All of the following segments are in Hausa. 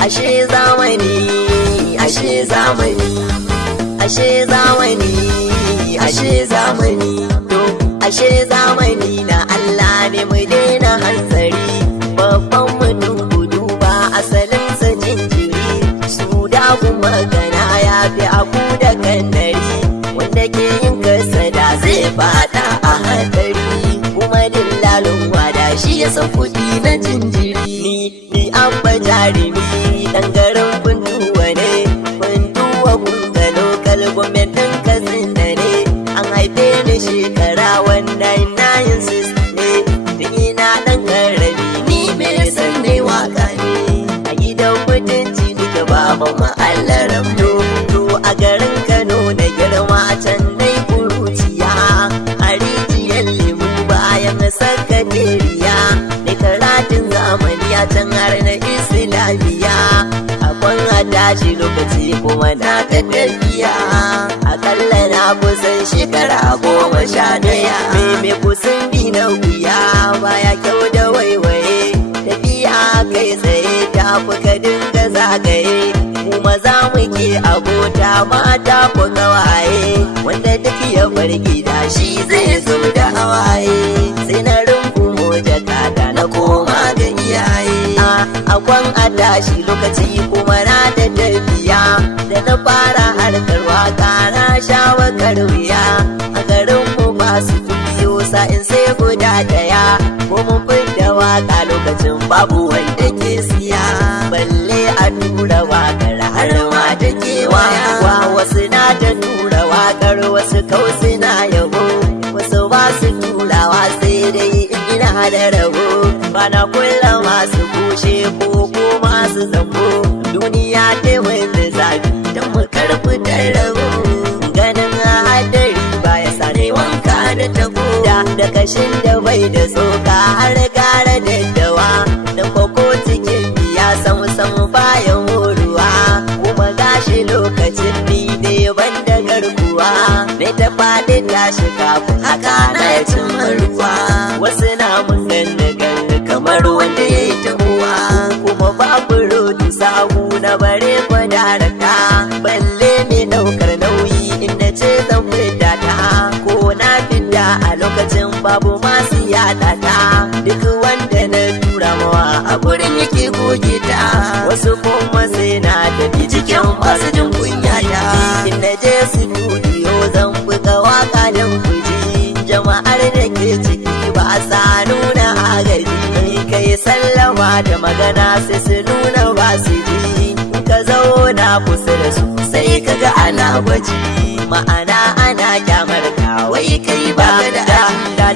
ashe zamani, ashe zamani, ashe zamani, ashe zamani, to ashe zamani na Allah ne mu daina hanzari, babban mutum gudu ba asalin sa jinjiri, su da kuma magana ya fi abu da kannari, wanda ke yin kasada zai fada a hadari, kuma dillalin wada shi ya san kuɗi na jinjiri. Ni abba jarumi ɗan garin Funtuwa ne, Funtuwa kunga lokal gwamnatin Katsina ne, an haife ni shekara 1996 ne, tun ina ɗan karami ni mai san ne waka ne, a gidan mutunci duka babu ma'allaran to a garin Kano na girma can dai kuruciya, a rijiyar lemu bayan sakatariya, da karatun zamani a can har na Islamiyya, akwan a tashi lokaci kuma na ta tafiya, akalla na kusan shekara 11, me kusan bi na wuya baya kyau da waiwaye, tafiya kai tsaye ta fi ka dinga zagaye, mu maza muke abota mata ku kawaye, wanda duk ya bar gida shi zai zo da hawaye, sai na rungumo jakata na koma ga iyaye, akwan a tashi lokaci kuma na da tafiya, da na fara harkar waka na sha wakar wuya, a garin mu ba su biyo sa'in sai guda daya, ko mun fidda waka lokacin babu wanda ke siya, balle a tura wakar har ma da kewa, wasu na ta tura wakar wasu kausi na yabo, wasu ba su turawa sai dai ina da rabo, bana kulla masu kushe ko masu zambo, duniya ta wanda zafi don mu karfi da rabo, ganin hadari baya sare wanka da tabo, da kashin da bai da tsoka har gara daddawa, da koko cikin biya samu bayan horuwa, kuma gashi lokacin ni ne ban da garkuwa, mai ta faɗi tashi kafin haka na ya cimma ruwa, wasu na mun ganni kamar wanda ya yi tabuwa, kuma babu rodi samu na bare kwadarata, balle mai ɗaukar nauyi inda ce zan fita ta, ko na fita a lokacin babu masu yada ta, duk wanda na tura mawa a gurin yake goge ta, wasu kuma sai na tafi cikin masu jin kunya ta, inda je studio zan buga waka don kuji, jama'ar da ke ciki ba sa nuna agaji, kai sallama da magana sai su nuna ba su ji, ka zauna kusa da su sai kaga ana gwaji, ma'ana ana kyamar ka wai kai ba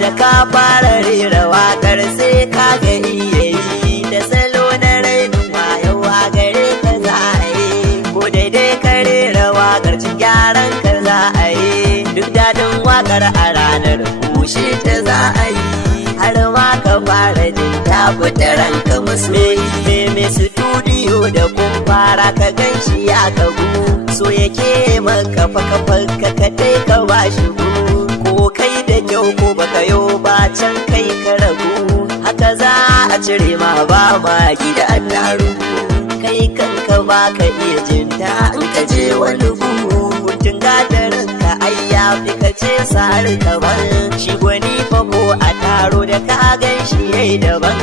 da ka fara rera wakar sai ka ga iyayi, da salo na rainin wayewa gare ka za a yi, ko daidai ka rera wakar cin gyaran ka za a yi, duk daɗin wakar a ranar kushe ta za a yi, har ma ka fara jin ta fita ranka musu, me studio da kun fara ka gan shi ya kagu, so yake maka faka ka dai ka ba shi ko kai da kyau ko baka yo ba can kai ka ragu, haka za a cire ma ba ma gida taru, kai kanka ba ka iya jinta in ka je wani buhu, tun gadarin ka ai ya fi ka ce sa'ar kaban, shi gwani fa ko a taro da ka gan shi yayi daban,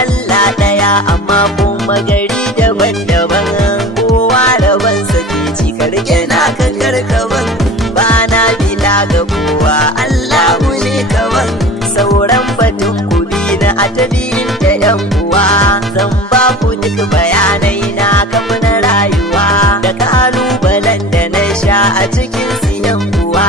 Allah daya amma kuma gari daban-daban, kowa daban sake ci ka rike naka karkaban, ba na bila ga kowa Allahu ne kaban, sauran batun kuɗi na atabiyin da yan uwa, zan ba ku duk bayanai na kafa na rayuwa, da kalubalen da na sha a cikin siyan uwa,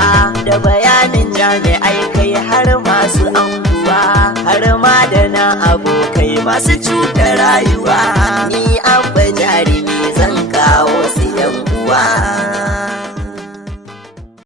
da bayanin jami'ai kai har masu anguwa, har ma da na abokai masu cuta rayuwa, ni abba jarumi zan kawo siyan uwa.